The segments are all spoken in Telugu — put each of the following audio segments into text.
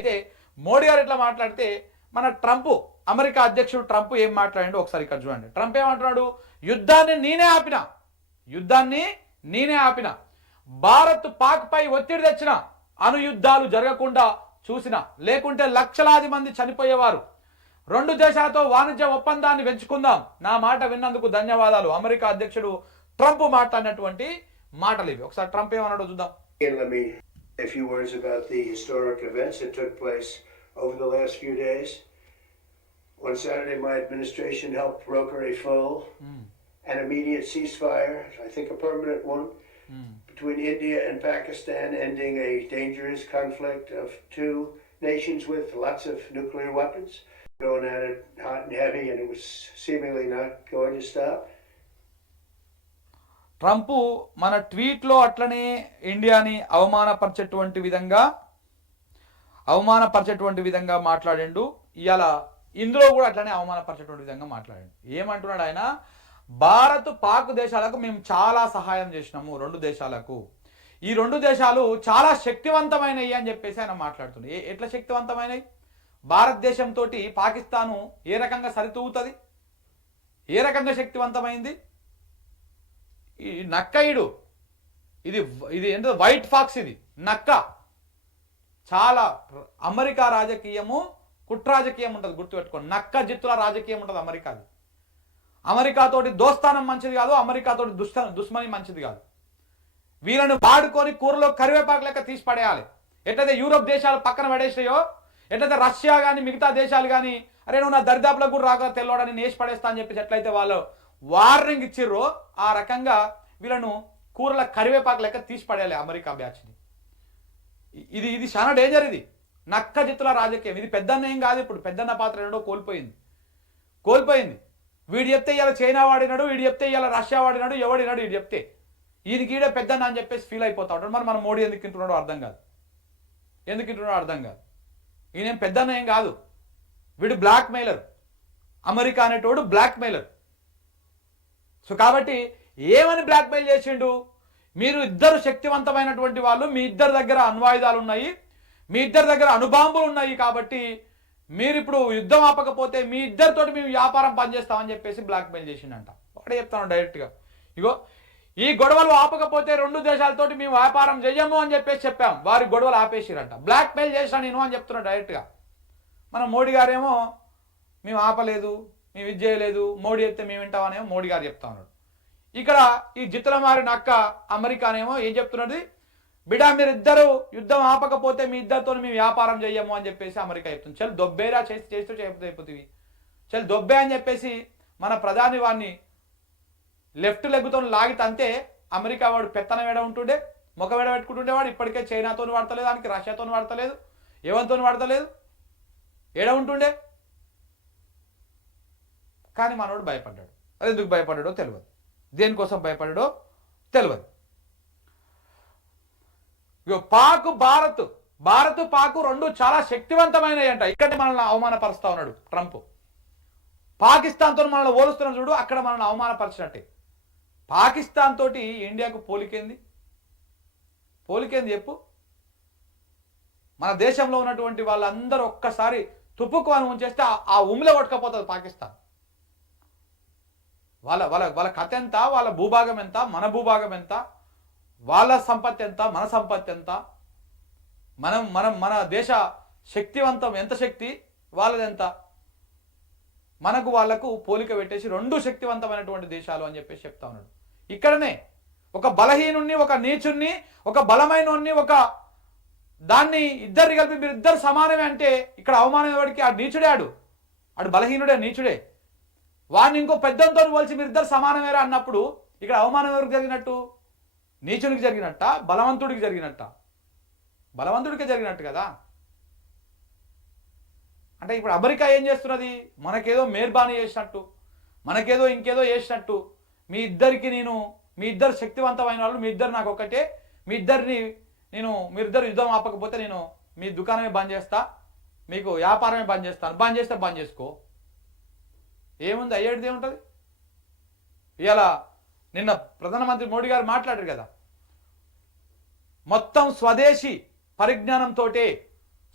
అయితే మోడీ గారు ఇట్లా మాట్లాడితే మన ట్రంప్ అమెరికా అధ్యక్షుడు ట్రంప్ ఏం మాట్లాడాడో ఒకసారి ఇక్కడ చూడండి. ట్రంప్ ఏమంటున్నాడు? యుద్ధాన్ని నేనే ఆపిన భారత్ పాక్ పై ఒత్తిడి తెచ్చిన అణు యుద్ధాలు జరగకుండా చూసిన లేకుంటే లక్షలాది మంది చనిపోయేవారు. రెండు దేశాలతో వాణిజ్య ఒప్పందాన్ని పెంచుకుందాం. నా మాట విన్నందుకు ధన్యవాదాలు. అమెరికా అధ్యక్షుడు ట్రంప్ మాట్లాడినటువంటి మాటలు ఇవి. ఒకసారి ట్రంప్ ఏమన్నాడో చూద్దాం. Let me say a few words about the historic events that took place over the last few days. On Saturday, my administration helped broker a full and immediate ceasefire, I think a permanent one, between India and Pakistan, ending a dangerous conflict of two nations with lots of nuclear weapons, going at it hot and heavy, and it was seemingly not going to stop. Trump మన ట్వీట్లో అట్లనే ఇండియాని అవమానపరిచేటువంటి విధంగా మాట్లాడిండు. ఇవాళ ఇందులో కూడా అట్లనే అవమానపరిచేటువంటి విధంగా మాట్లాడిండు. ఏమంటున్నాడు ఆయన? భారత్ పాక్ దేశాలకు మేము చాలా సహాయం చేసినాము, రెండు దేశాలకు. ఈ రెండు దేశాలు చాలా శక్తివంతమైనవి అని చెప్పేసి ఆయన మాట్లాడుతుంది. ఎట్లా శక్తివంతమైనవి? భారతదేశంతో పాకిస్తాను ఏ రకంగా సరితూగుతుంది? ఏ రకంగా శక్తివంతమైంది? ఈ నక్కయుడు ఇది ఏంటో వైట్ ఫాక్స్, ఇది నక్క. చాలా అమెరికా రాజకీయము కుట్రాజకీయం ఉంటుంది, గుర్తుపెట్టుకోండి. నక్క జిత్తుల రాజకీయం ఉంటుంది అమెరికాది. అమెరికాతోటి దోస్తానం మంచిది కాదు, అమెరికాతోటి దుష్మని మంచిది కాదు. వీళ్ళను వాడుకొని కూరలో కరివేపాకు లెక్క తీసి పడేయాలి. ఎట్లయితే యూరోప్ దేశాలు పక్కన పడేసాయో, ఎట్లయితే రష్యా కానీ మిగతా దేశాలు కానీ అరే నువ్వు నా దరిదాపులకు కూడా రాక తెల్లవాడని నేసి పడేస్తా అని చెప్పేసి ఎట్లయితే వాళ్ళు వార్నింగ్ ఇచ్చిర్రో ఆ రకంగా వీళ్ళను కూరల కరివేపాకు లెక్క తీసి పడేయాలి అమెరికా బ్యాచ్ని. ఇది చాలా డేంజర్. ఇది నక్క జిత్తుల రాజకీయం. ఇది పెద్దన్న ఏం కాదు. ఇప్పుడు పెద్దన్న పాత్ర ఏంటో కోల్పోయింది. వీడు చెప్తే ఇవాళ చైనా వాడినాడు, వీడు చెప్తే ఇవాళ రష్యా వాడినాడు, ఎవడినాడు వీడు చెప్తే ఈయనకీడే పెద్దన్న అని చెప్పేసి ఫీల్ అయిపోతా ఉంటాడు. మరి మన మోడీ ఎందుకు ఇంటున్నాడో అర్థం కాదు. ఈయనేం పెద్దన్న ఏం కాదు. వీడు బ్లాక్ మెయిలర్. అమెరికా అనేటోడు బ్లాక్ మెయిలర్. సో కాబట్టి ఏమని బ్లాక్మెయిల్ చేసిండు? మీరు ఇద్దరు శక్తివంతమైనటువంటి వాళ్ళు, మీ ఇద్దరి దగ్గర అణ్వాయుధాలు ఉన్నాయి, మీ ఇద్దరి దగ్గర అణుబాంబులు ఉన్నాయి, కాబట్టి మీరు ఇప్పుడు యుద్ధం ఆపకపోతే మీ ఇద్దరితోటి మేము వ్యాపారం పనిచేస్తామని చెప్పేసి బ్లాక్మెయిల్ చేసిండంట. ఒకటే చెప్తాను డైరెక్ట్గా, ఇగో ఈ గొడవలు ఆపకపోతే రెండు దేశాలతోటి మేము వ్యాపారం చెయ్యము అని చెప్పేసి చెప్పాం. వారి గొడవలు ఆపేసిరంట. బ్లాక్మెయిల్ చేసినా నేను అని చెప్తున్నాను డైరెక్ట్గా. మన మోడీ గారేమో మేము ఆపలేదు, మేము ఇది చేయలేదు, మోడీ చెప్తే మేము వింటామనేమో మోడీ గారు చెప్తా ఉన్నాడు. ఇక్కడ ఈ జిత్తుల మారిన అక్క అమెరికానేమో ఏం చెప్తున్నది? బిడా మీరిద్దరు యుద్ధం ఆపకపోతే మీ ఇద్దరితో మేము వ్యాపారం చెయ్యము అని చెప్పేసి అమెరికా చెప్తుంది. చల్ దొబ్బేరా చేస్తూ అయిపోతుంది. చల్ దొబ్బే అని చెప్పేసి మన ప్రధాని వాడిని లెఫ్ట్ లెగ్గుతో లాగితే అంతే అమెరికా వాడు పెత్తన వేడ ఉంటుండే, మొక్క వేడ పెట్టుకుంటుండేవాడు. ఇప్పటికే చైనాతో వాడతలేదు, దానికి రష్యాతో వాడతలేదు, ఎవరితో వాడతలేదు, ఏడ ఉంటుండే. కానీ మనోడు భయపడ్డాడు. అది ఎందుకు భయపడ్డాడో తెలియదు, దేనికోసం భయపడ్డాడో తెలియదు. భారత్ పాకు రెండు చాలా శక్తివంతమైనవి అంట. ఇక్కడ మనల్ని అవమానపరుస్తా ఉన్నాడు ట్రంప్. పాకిస్తాన్తో మనల్ని పోలుస్తున్నాడు చూడు, అక్కడ మనల్ని అవమానపరిచినట్టే. పాకిస్తాన్ తోటి ఇండియాకు పోలికేంది చెప్పు? మన దేశంలో ఉన్నటువంటి వాళ్ళందరూ ఒక్కసారి తుప్పుకు అని ఉంచేస్తే ఆ ఉమిలో కొట్టుకపోతుంది పాకిస్తాన్. వాళ్ళ కథ ఎంత, వాళ్ళ భూభాగం ఎంత, మన భూభాగం ఎంత, వాళ్ళ సంపత్తి ఎంత, మన సంపత్తి ఎంత, మన దేశ శక్తివంతం ఎంత శక్తి, వాళ్ళది ఎంత, మనకు వాళ్లకు పోలిక పెట్టేసి రెండు శక్తివంతమైనటువంటి దేశాలు అని చెప్పేసి చెప్తా ఉన్నాడు. ఇక్కడనే ఒక బలహీనుణ్ణి, ఒక నీచుణ్ణి, ఒక బలమైనోన్ని, ఒక దాన్ని ఇద్దరిని కలిపి మీరు ఇద్దరు సమానమే అంటే ఇక్కడ అవమానం ఎవరికి? ఆ నీచుడే, ఆడు బలహీనుడే, నీచుడే. వాడిని ఇంకో పెద్దంతో పోల్చి మీరు ఇద్దరు సమానమేరా అన్నప్పుడు ఇక్కడ అవమానం ఎవరికి జరిగినట్టు? నీచునికి జరిగినట్ట, బలవంతుడికి జరిగినట్ట? బలవంతుడికే జరిగినట్టు కదా. అంటే ఇప్పుడు అమెరికా ఏం చేస్తున్నది? మనకేదో మేర్బానీ చేసినట్టు, మనకేదో ఇంకేదో చేసినట్టు, మీ ఇద్దరు శక్తివంతమైన వాళ్ళు, మీ ఇద్దరు నాకు ఒకటే, మీరిద్దరు యుద్ధం ఆపకపోతే నేను మీ దుకాణమే బంద్ చేస్తా, మీకు వ్యాపారమే బంద్ చేస్తాను, బంద్ చేస్తే బంద్ చేసుకో. ఏముంది? అయ్యేది ఏముంటుంది? ఇవాళ నిన్న ప్రధానమంత్రి మోడీ గారు మాట్లాడారు కదా, మొత్తం స్వదేశీ పరిజ్ఞానంతో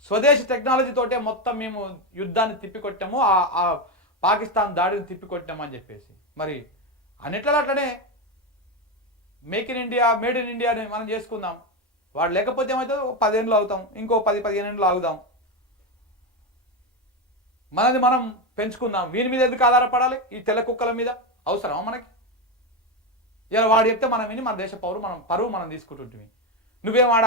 స్వదేశీ టెక్నాలజీ తోటే మొత్తం మేము యుద్ధాన్ని తిప్పికొట్టాము, ఆ పాకిస్తాన్ దాడిని తిప్పికొట్టాము అని చెప్పేసి. మరి అన్నిట్లలో అట్లనే make in India, made in India అని మనం చేసుకుందాం. వాడు లేకపోతే ఏమవుతుంది, 10 ఏళ్ళు అవుతాం, ఇంకో 10-15 ఏళ్ళు ఆగుదాం, మనది మనం పెంచుకుందాం. వీని మీద ఎందుకు ఆధారపడాలి, ఈ తెల్ల కుక్కల మీద? అవసరమా మనకి? ఇలా వాడు చెప్తే మనం విని మన దేశ పరువు మనం తీసుకుంటుంటివి. నువ్వేం ఆడ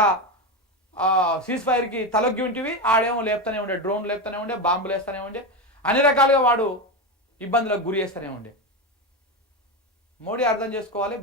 సీజ్ ఫైర్కి తలొగ్గి ఉంటివి, ఆడేమో లేపుతూనే ఉండే, డ్రోన్ లేపుతూనే ఉండే, బాంబులు వేస్తూనే ఉండే, అన్ని రకాలుగా వాడు ఇబ్బందులకు గురి చేస్తూనే ఉండే. మోడీ అర్థం చేసుకోవాలి.